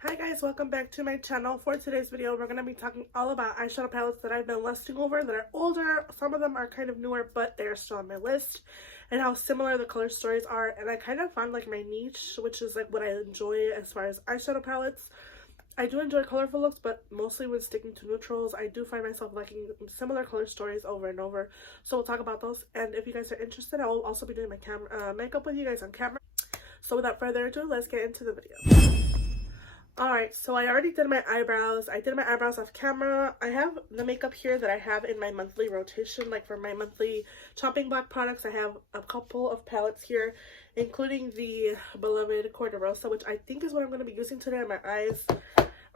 Hi guys, welcome back to my channel. For today's video, we're going to be talking all about eyeshadow palettes that I've been lusting over that are older. Some of them are kind of newer, but they're still on my list, and how similar the color stories are. And I kind of found like my niche, which is like what I enjoy as far as eyeshadow palettes. I do enjoy colorful looks, but mostly when sticking to neutrals, I do find myself liking similar color stories over and over. So we'll talk about those, and if you guys are interested, I will also be doing my makeup with you guys on camera. So without further ado, let's get into the video. Alright, so I already did my eyebrows. I did my eyebrows off camera. I have the makeup here that I have in my monthly rotation. Like for my monthly chopping block products, I have a couple of palettes here, including the beloved Corderosa, which I think is what I'm going to be using today on my eyes.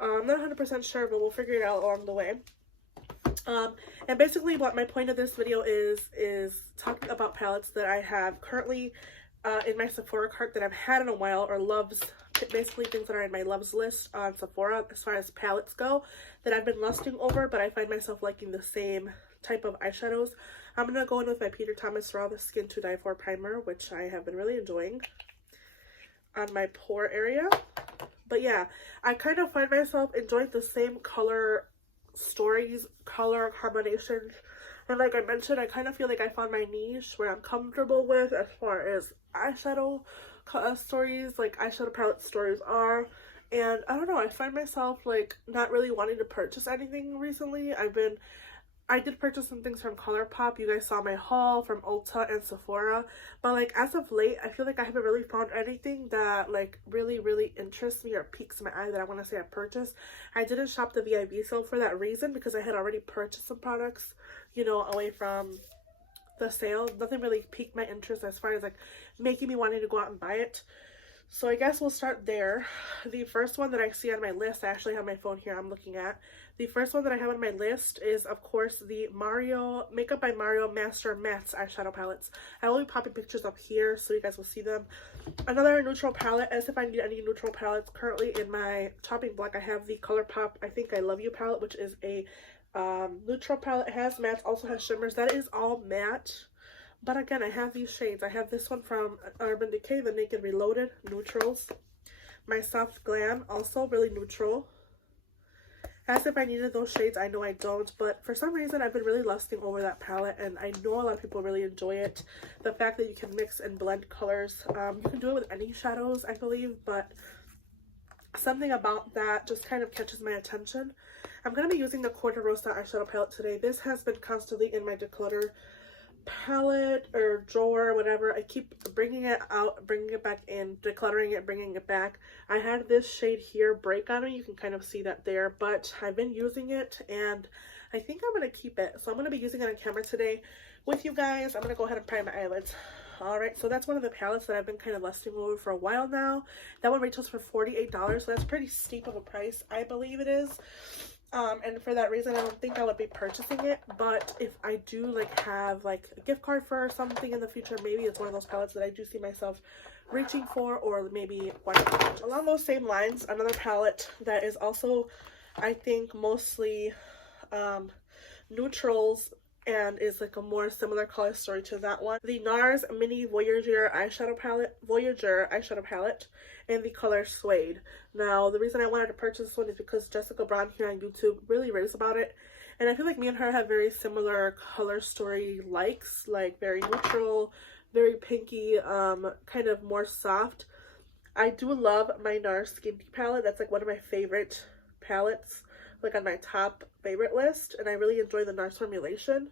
I'm not 100% sure, but we'll figure it out along the way. And basically what my point of this video is talking about palettes that I have currently in my Sephora cart that I've had in a while, or loves, basically things that are in my loves list on Sephora as far as palettes go that I've been lusting over, but I find myself liking the same type of eyeshadows. I'm going to go in with my Peter Thomas Raw Skin to Die For primer, which I have been really enjoying on my pore area. But yeah, I kind of find myself enjoying the same color stories, color combinations. And like I mentioned, I kind of feel like I found my niche where I'm comfortable with as far as eyeshadow stories, like eyeshadow palette stories are. And I don't know, I find myself like not really wanting to purchase anything recently. I did purchase some things from ColourPop. You guys saw my haul from Ulta and Sephora. But like as of late, I feel like I haven't really found anything that like really interests me or piques my eye that I want to say I purchased. I didn't shop the VIB sale for that reason, because I had already purchased some products, you know, away from the sale. Nothing really piqued my interest as far as like making me wanting to go out and buy it. So I guess we'll start there. The first one that I see on my list, I actually have my phone here I'm looking at. The first one that I have on my list is, of course, the Makeup by Mario Master Mattes eyeshadow palettes. I will be popping pictures up here so you guys will see them. Another neutral palette, as if I need any neutral palettes. Currently in my chopping block, I have the ColourPop I Think I Love You palette, which is a neutral palette. It has mattes, also has shimmers. That is all matte. But again, I have these shades. I have this one from Urban Decay, the Naked Reloaded, neutrals. My Soft Glam, also really neutral. As if I needed those shades, I know I don't. But for some reason, I've been really lusting over that palette, and I know a lot of people really enjoy it. The fact that you can mix and blend colors. You can do it with any shadows, I believe, but something about that just kind of catches my attention. I'm going to be using the Corderosa eyeshadow palette today. This has been constantly in my declutter palette or drawer, whatever. I keep bringing it out, bringing it back in, decluttering it, bringing it back. I had this shade here, Break On Me. You can kind of see that there, but I've been using it and I think I'm going to keep it. So I'm going to be using it on camera today with you guys. I'm going to go ahead and prime my eyelids. Alright, so that's one of the palettes that I've been kind of lusting over for a while now. That one retails for $48, so that's pretty steep of a price, I believe it is. And for that reason, I don't think I would be purchasing it. But if I do like have like a gift card for something in the future, maybe it's one of those palettes that I do see myself reaching for, or maybe wanting to purchase. Along those same lines, another palette that is also, I think, mostly neutrals and is like a more similar color story to that one. The NARS Mini Voyager eyeshadow palette in the color Suede. Now, the reason I wanted to purchase this one is because Jessica Brown here on YouTube really raves about it. And I feel like me and her have very similar color story likes, like very neutral, very pinky, kind of more soft. I do love my NARS Skin Deep palette. That's like one of my favorite palettes, like on my top favorite list, and I really enjoy the NARS formulation.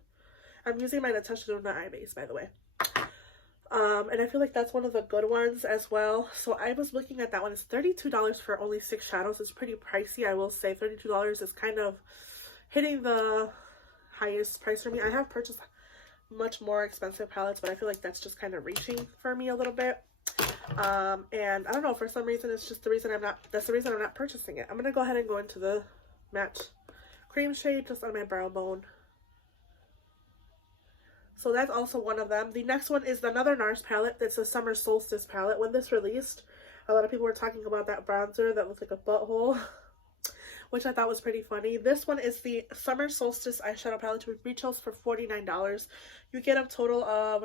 I'm using my Natasha Denona eye base, by the way. And I feel like that's one of the good ones as well. So I was looking at that one. It's $32 for only 6 shadows. It's pretty pricey, I will say. $32 is kind of hitting the highest price for me. I have purchased much more expensive palettes, but I feel like that's just kind of reaching for me a little bit. And I don't know, for some reason, it's just the reason that's the reason I'm not purchasing it. I'm going to go ahead and go into the matte cream shade just on my brow bone. So that's also one of them. The next one is another NARS palette. It's a Summer Solstice palette. When this released, a lot of people were talking about that bronzer that looked like a butthole, which I thought was pretty funny. This one is the Summer Solstice eyeshadow palette, which retails for $49. You get a total of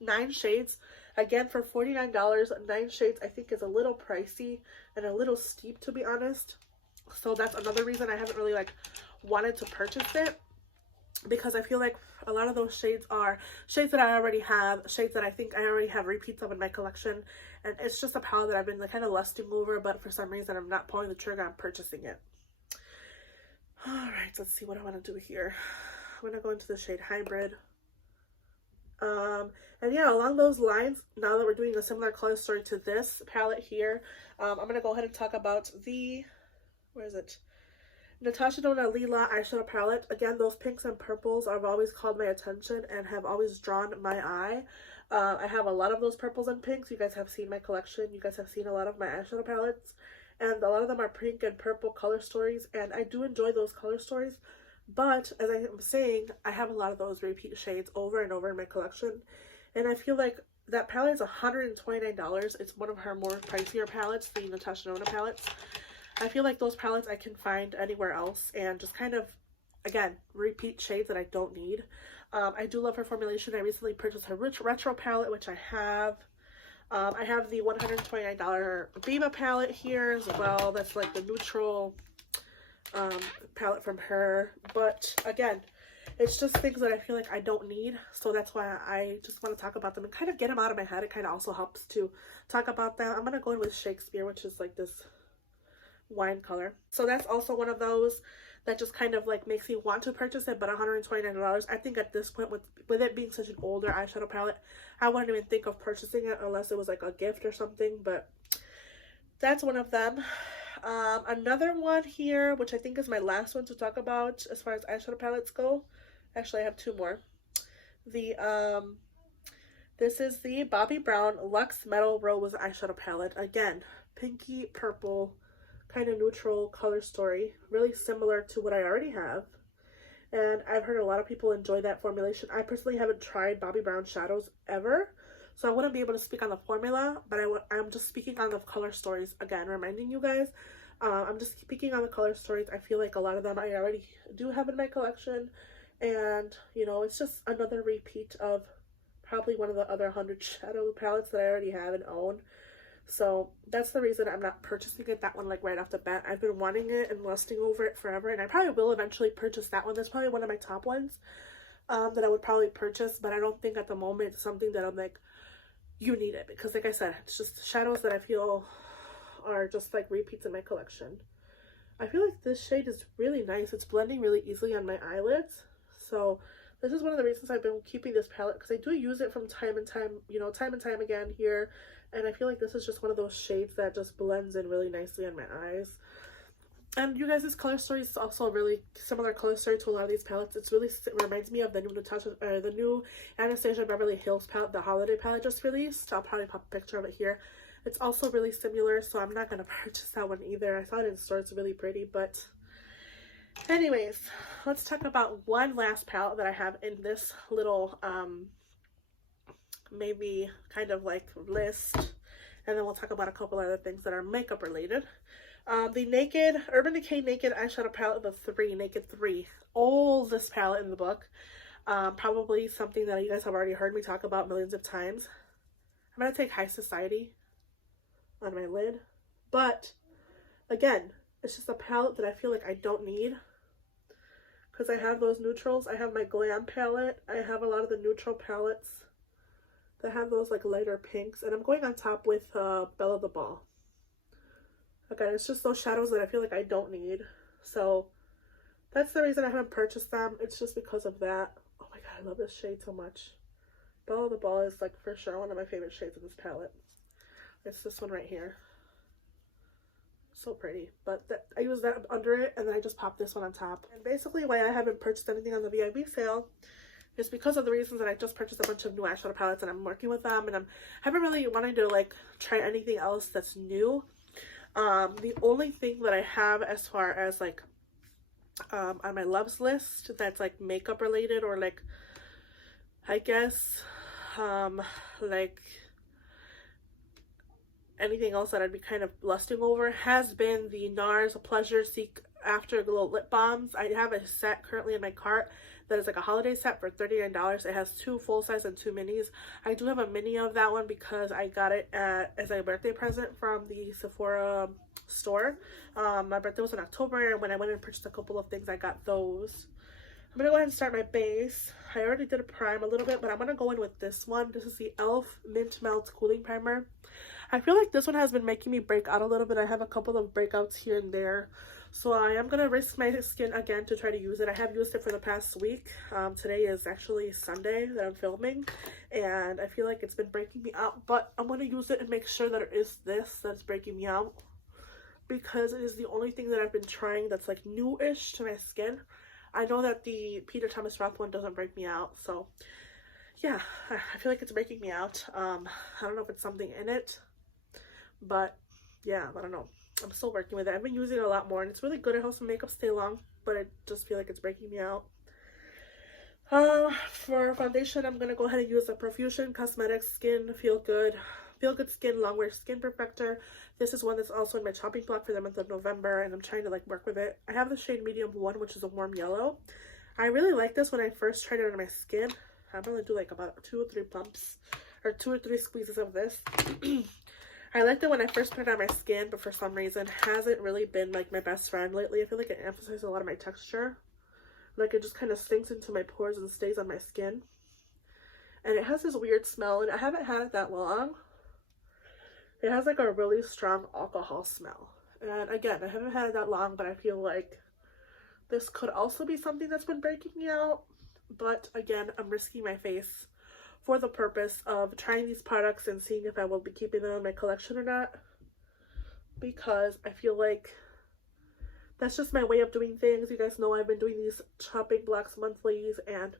9 shades. Again, for $49, 9 shades I think is a little pricey and a little steep, to be honest. So that's another reason I haven't really like wanted to purchase it, because I feel like a lot of those shades are shades that I already have, shades that I think I already have repeats of in my collection, and it's just a palette that I've been like kind of lusting over, but for some reason I'm not pulling the trigger on purchasing it. All right, let's see what I want to do here. I'm gonna go into the shade Hybrid. And yeah, along those lines, now that we're doing a similar color story to this palette here, I'm gonna go ahead and talk about the, where is it? Natasha Denona Lila eyeshadow palette. Again, those pinks and purples have always called my attention and have always drawn my eye. I have a lot of those purples and pinks. You guys have seen my collection. You guys have seen a lot of my eyeshadow palettes, and a lot of them are pink and purple color stories, and I do enjoy those color stories. But as I am saying, I have a lot of those repeat shades over and over in my collection, and I feel like that palette is $129. It's one of her more pricier palettes, the Natasha Denona palettes. I feel like those palettes I can find anywhere else, and just kind of, again, repeat shades that I don't need. I do love her formulation. I recently purchased her retro palette, which I have. I have the $129 Viva palette here as well. That's like the neutral palette from her. But again, it's just things that I feel like I don't need, so that's why I just want to talk about them and kind of get them out of my head. It kind of also helps to talk about them. I'm going to go in with Shakespeare, which is like this wine color. So that's also one of those that just kind of like makes me want to purchase it, but $129, I think at this point, with it being such an older eyeshadow palette, I wouldn't even think of purchasing it unless it was like a gift or something. But that's one of them. Another one here, which I think is my last one to talk about as far as eyeshadow palettes go. Actually, I have two more. This is the Bobbi Brown Luxe Metal Rose eyeshadow palette. Again, pinky purple, kind of neutral color story, really similar to what I already have, and I've heard a lot of people enjoy that formulation. I personally haven't tried Bobbi Brown shadows ever, so I wouldn't be able to speak on the formula, but I'm just speaking on the color stories. Again, reminding you guys, I'm just speaking on the color stories. I feel like a lot of them I already do have in my collection, and you know, it's just another repeat of probably one of the other 100 shadow palettes that I already have and own. So that's the reason I'm not purchasing it, that one, like right off the bat. I've been wanting it and lusting over it forever, and I probably will eventually purchase that one. That's probably one of my top ones that I would probably purchase, but I don't think at the moment it's something that I'm like, you need it, because like I said, it's just shadows that I feel are just like repeats in my collection. I feel like this shade is really nice. It's blending really easily on my eyelids, so this is one of the reasons I've been keeping this palette, because I do use it from time and time, you know, time and time again here. And I feel like this is just one of those shades that just blends in really nicely on my eyes. And you guys, this color story is also a really similar color story to a lot of these palettes. It reminds me of the new Anastasia Beverly Hills palette, the holiday palette just released. I'll probably pop a picture of it here. It's also really similar, so I'm not going to purchase that one either. I saw it in store. It's really pretty, but anyways, let's talk about one last palette that I have in this little maybe kind of like list, and then we'll talk about a couple other things that are makeup related. The Urban Decay Naked eyeshadow palette, the Naked 3, oldest palette in the book. Probably something that you guys have already heard me talk about millions of times. I'm gonna take High Society on my lid, but again, it's just a palette that I feel like I don't need, because I have those neutrals. I have my Glam palette. I have a lot of the neutral palettes that have those like lighter pinks, and I'm going on top with Bella the Ball. Okay, it's just those shadows that I feel like I don't need, so that's the reason I haven't purchased them. It's just because of that. Oh my god, I love this shade so much. Bella the Ball is like for sure one of my favorite shades of this palette. It's this one right here. So pretty, but I use that under it, and then I just pop this one on top. And basically why I haven't purchased anything on the VIB sale is because of the reasons that I just purchased a bunch of new eyeshadow palettes, and I'm working with them, and I haven't really wanted to like try anything else that's new. The only thing that I have as far as like on my loves list that's like makeup related, or like I guess like anything else that I'd be kind of lusting over, has been the NARS Pleasure Seek afterglow lip balms. I have a set currently in my cart that is like a holiday set for $39. It has 2 full size and 2 minis. I do have a mini of that one because I got it as a birthday present from the Sephora store. My birthday was in October, and when I went and purchased a couple of things, I got those. I'm gonna go ahead and start my base. I already did a prime a little bit, but I'm gonna go in with this one. This is the e.l.f. Mint Melt Cooling Primer. I feel like this one has been making me break out a little bit. I have a couple of breakouts here and there. So I am going to risk my skin again to try to use it. I have used it for the past week. Today is actually Sunday that I'm filming, and I feel like it's been breaking me out. But I'm going to use it and make sure that it is this that's breaking me out, because it is the only thing that I've been trying that's like new-ish to my skin. I know that the Peter Thomas Roth one doesn't break me out, so yeah, I feel like it's breaking me out. I don't know if it's something in it, but yeah, I don't know. I'm still working with it. I've been using it a lot more, and it's really good. It helps my makeup stay long, but I just feel like it's breaking me out. For foundation, I'm going to go ahead and use the Profusion Cosmetics Skin Feel Good Skin Longwear Skin Perfector. This is one that's also in my chopping block for the month of November, and I'm trying to like work with it. I have the shade Medium 1, which is a warm yellow. I really like this when I first tried it on my skin. I'm going to do like about 2 or 3 pumps, or 2 or 3 squeezes of this. I liked it when I first put it on my skin, but for some reason hasn't really been like my best friend lately. I feel like it emphasizes a lot of my texture. Like it just kind of sinks into my pores and stays on my skin. And it has this weird smell, and I haven't had it that long. It has like a really strong alcohol smell. And again, I haven't had it that long, but I feel like this could also be something that's been breaking me out. But again, I'm risking my face for the purpose of trying these products and seeing if I will be keeping them in my collection or not, because I feel like that's just my way of doing things. You guys know I've been doing these chopping blocks monthlies and,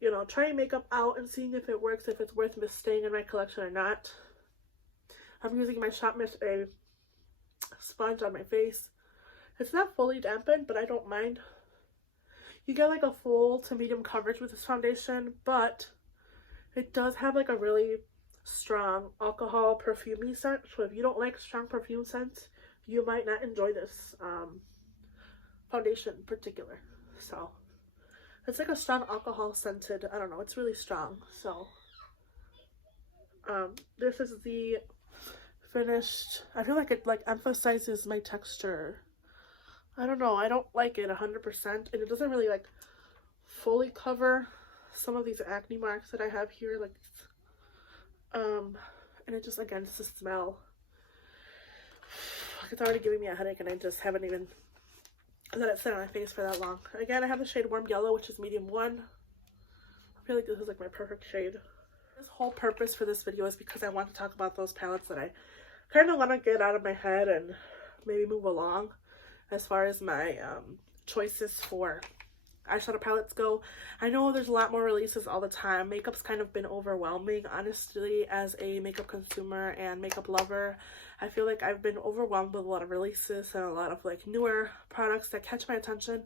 you know, trying makeup out and seeing if it works, if it's worth staying in my collection or not. I'm using my Shop Miss A sponge on my face. It's not fully dampened, but I don't mind. You get like a full to medium coverage with this foundation, but it does have like a really strong alcohol perfumey scent. So if you don't like strong perfume scents, you might not enjoy this foundation in particular. So it's like a strong alcohol scented, I don't know, it's really strong. So this is the finished. I feel like it like emphasizes my texture. I don't know, I don't like it 100%, and it doesn't really like fully cover some of these acne marks that I have here, like and it just, again, it's the smell. It's already giving me a headache, and I just haven't even let it sit on my face for that long. Again, I have the shade Warm Yellow, which is medium 1. I feel like this is like my perfect shade. This whole purpose for this video is because I want to talk about those palettes that I kind of want to get out of my head and maybe move along as far as my choices for eyeshadow palettes go. I know there's a lot more releases all the time. Makeup's kind of been overwhelming, honestly, as a makeup consumer and makeup lover. I feel like I've been overwhelmed with a lot of releases and a lot of like newer products that catch my attention,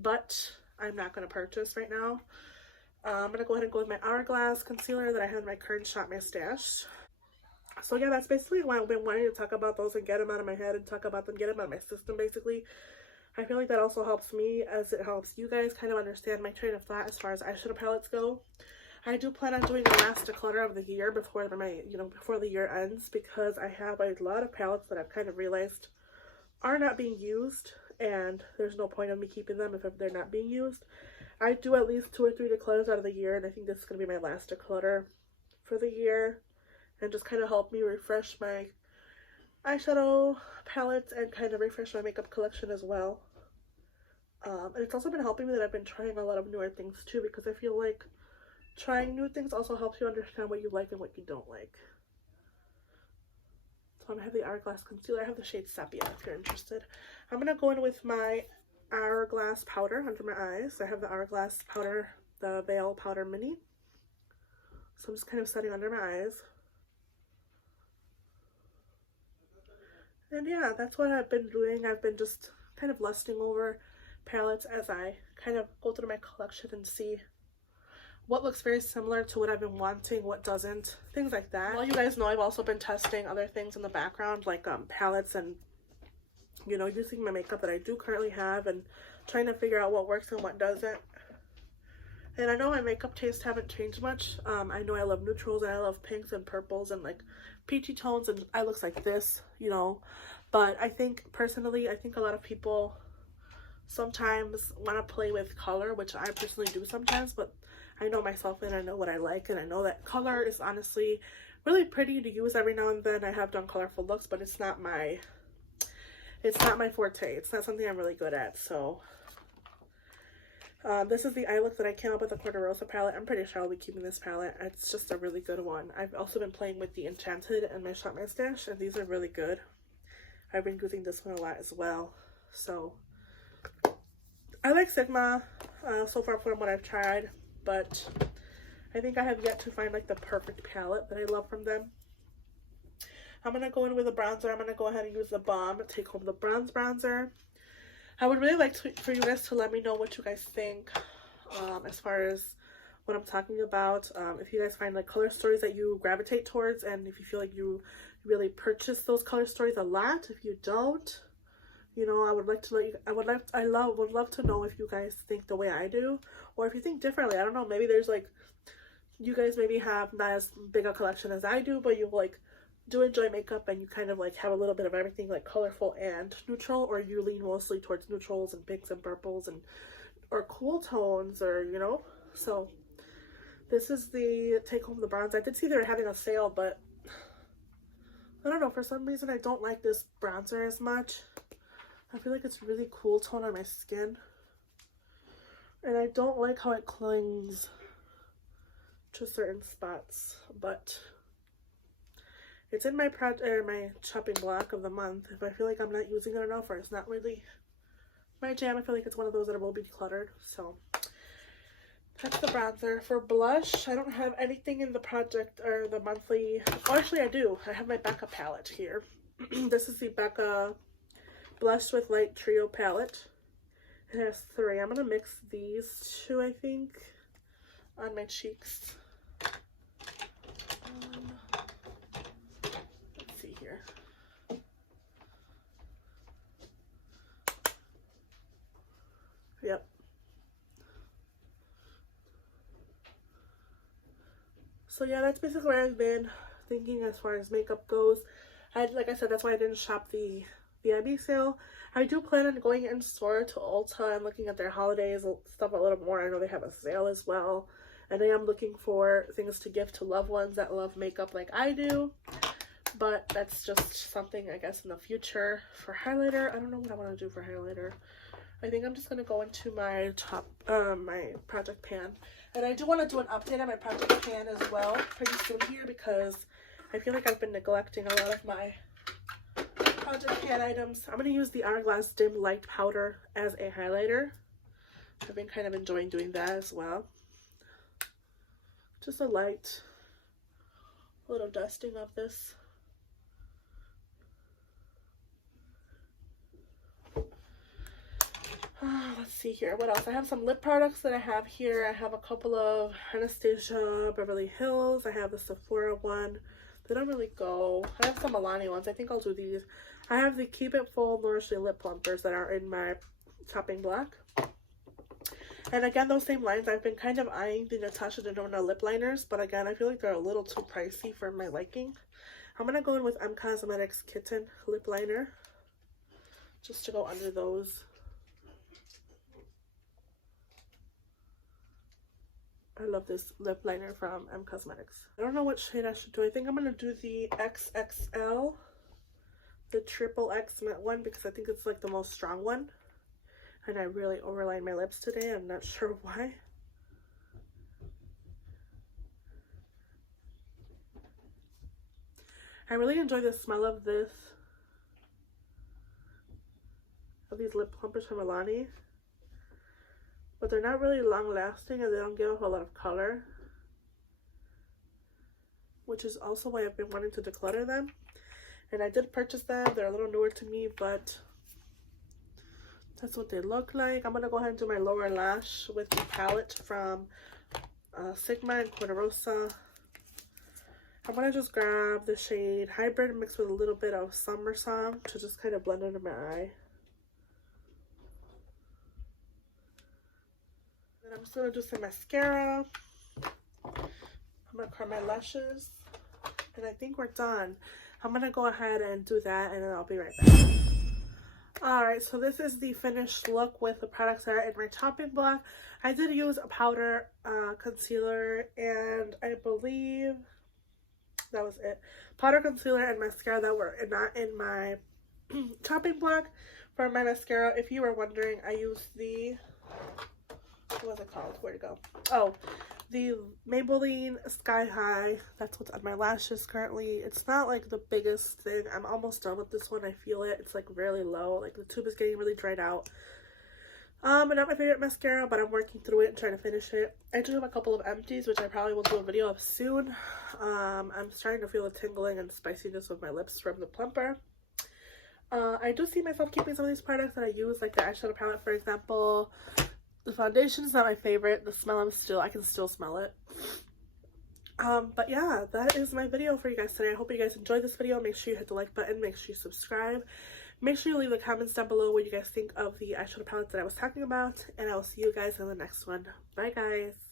but I'm not going to purchase right now. I'm going to go ahead and go with my Hourglass concealer that I have in my current Shop My Stash. So yeah, that's basically why I've been wanting to talk about those and get them out of my head and talk about them, get them out of my system, basically. I feel like that also helps me as it helps you guys kind of understand my train of thought as far as eyeshadow palettes go. I do plan on doing the last declutter of the year before before the year ends, because I have a lot of palettes that I've kind of realized are not being used, and there's no point in me keeping them if they're not being used. I do at least 2 or 3 declutters out of the year, and I think this is going to be my last declutter for the year, and just kind of help me refresh my eyeshadow palettes and kind of refresh my makeup collection as well. And it's also been helping me that I've been trying a lot of newer things too, because I feel like trying new things also helps you understand what you like and what you don't like. So I have the Hourglass concealer. I have the shade Sepia if you're interested. I'm going to go in with my Hourglass powder under my eyes. I have the Hourglass powder, the Veil Powder Mini. So I'm just kind of setting under my eyes. And yeah, that's what I've been doing. I've been just kind of lusting over palettes as I kind of go through my collection and see what looks very similar to what I've been wanting, what doesn't, things like that. Well, you guys know I've also been testing other things in the background, like palettes and you know, using my makeup that I do currently have and trying to figure out what works and what doesn't. And I know my makeup tastes haven't changed much. I know I love neutrals and I love pinks and purples and like peachy tones and eye looks like this, you know. But I think personally, I think a lot of people sometimes want to play with color, which I personally do sometimes, but I know myself and I know what I like, and I know that color is honestly really pretty to use every now and then. I have done colorful looks, but it's not my forte. It's not something I'm really good at. So this is the eye look that I came up with, the Corderosa palette. I'm pretty sure I'll be keeping this palette. It's just a really good one. I've also been playing with the Enchanted and my Shop My Stash, and these are really good. I've been using this one a lot as well. So I like Sigma so far from what I've tried, but I think I have yet to find like the perfect palette that I love from them. I'm going to go in with a bronzer. I'm going to go ahead and use the Balm Take Home the Bronze Bronzer. I would really like for you guys to let me know what you guys think as far as what I'm talking about. If you guys find like color stories that you gravitate towards, and if you feel like you really purchase those color stories a lot. If you don't, you know, I would like to let you, would love to know if you guys think the way I do, or if you think differently. I don't know, maybe there's like, you guys maybe have not as big a collection as I do, but you like do enjoy makeup and you kind of like have a little bit of everything, like colorful and neutral, or you lean mostly towards neutrals and pinks and purples and or cool tones, or you know. So this is the Take Home the Bronze. I did see they were having a sale, but I don't know, for some reason I don't like this bronzer as much. I feel like it's really cool tone on my skin, and I don't like how it clings to certain spots, but it's in my my chopping block of the month. If I feel like I'm not using it enough, or it's not really my jam, I feel like it's one of those that will be decluttered. So that's the bronzer. For blush, I don't have anything in the project or the monthly. Oh, actually I do. I have my Becca palette here. This is the Becca Blush with Light Trio palette. It has 3. I'm gonna mix these 2, I think, on my cheeks. Let's see here. Yep. So yeah, that's basically where I've been thinking as far as makeup goes. Like I said, that's why I didn't shop the VIB sale. I do plan on going in store to Ulta and looking at their holidays stuff a little more. I know they have a sale as well. And I am looking for things to give to loved ones that love makeup like I do. But that's just something, I guess, in the future. For highlighter, I don't know what I want to do for highlighter. I think I'm just going to go into my my project pan. And I do want to do an update on my project pan as well pretty soon here, because I feel like I've been neglecting a lot of my project pan items. I'm going to use the Hourglass Dim Light Powder as a highlighter. I've been kind of enjoying doing that as well. Just a light little dusting of this. Let's see here. What else? I have some lip products that I have here. I have a couple of Anastasia Beverly Hills. I have the Sephora one. They don't really go. I have some Milani ones. I think I'll do these. I have the Keep It Full Nourishing Lip Plumpers that are in my chopping block. And again, those same lines. I've been kind of eyeing the Natasha Denona lip liners, but again, I feel like they're a little too pricey for my liking. I'm going to go in with M Cosmetics Kitten lip liner just to go under those. I love this lip liner from M Cosmetics. I don't know what shade I should do. I think I'm going to do the XXL, the triple X matte one, because I think it's like the most strong one. And I really overlined my lips today. I'm not sure why. I really enjoy the smell of these lip plumpers from Milani. But they're not really long lasting and they don't give off a lot of color, which is also why I've been wanting to declutter them. And I did purchase them. They're a little newer to me, but that's what they look like. I'm going to go ahead and do my lower lash with the palette from Sigma and Corderosa. I'm going to just grab the shade Hybrid mixed with a little bit of Summer Song to just kind of blend under my eye. Then I'm just going to do some mascara. I'm going to curl my lashes. And I think we're done. I'm going to go ahead and do that, and then I'll be right back. Alright, so this is the finished look with the products that are in my chopping block. I did use a powder, concealer, and I believe that was it. Powder, concealer, and mascara that were not in my chopping block. For my mascara, if you were wondering, I used the, what was it called? Where'd it go? Oh, the Maybelline Sky High. That's what's on my lashes currently. It's not like the biggest thing. I'm almost done with this one. I feel it. It's like really low. Like the tube is getting really dried out. And not my favorite mascara, but I'm working through it and trying to finish it. I do have a couple of empties, which I probably will do a video of soon. I'm starting to feel the tingling and spiciness with my lips from the plumper. I do see myself keeping some of these products that I use, like the eyeshadow palette, for example. The foundation is not my favorite. The smell, I can still smell it. But yeah, that is my video for you guys today. I hope you guys enjoyed this video. Make sure you hit the like button. Make sure you subscribe. Make sure you leave the comments down below what you guys think of the eyeshadow palettes that I was talking about. And I will see you guys in the next one. Bye, guys.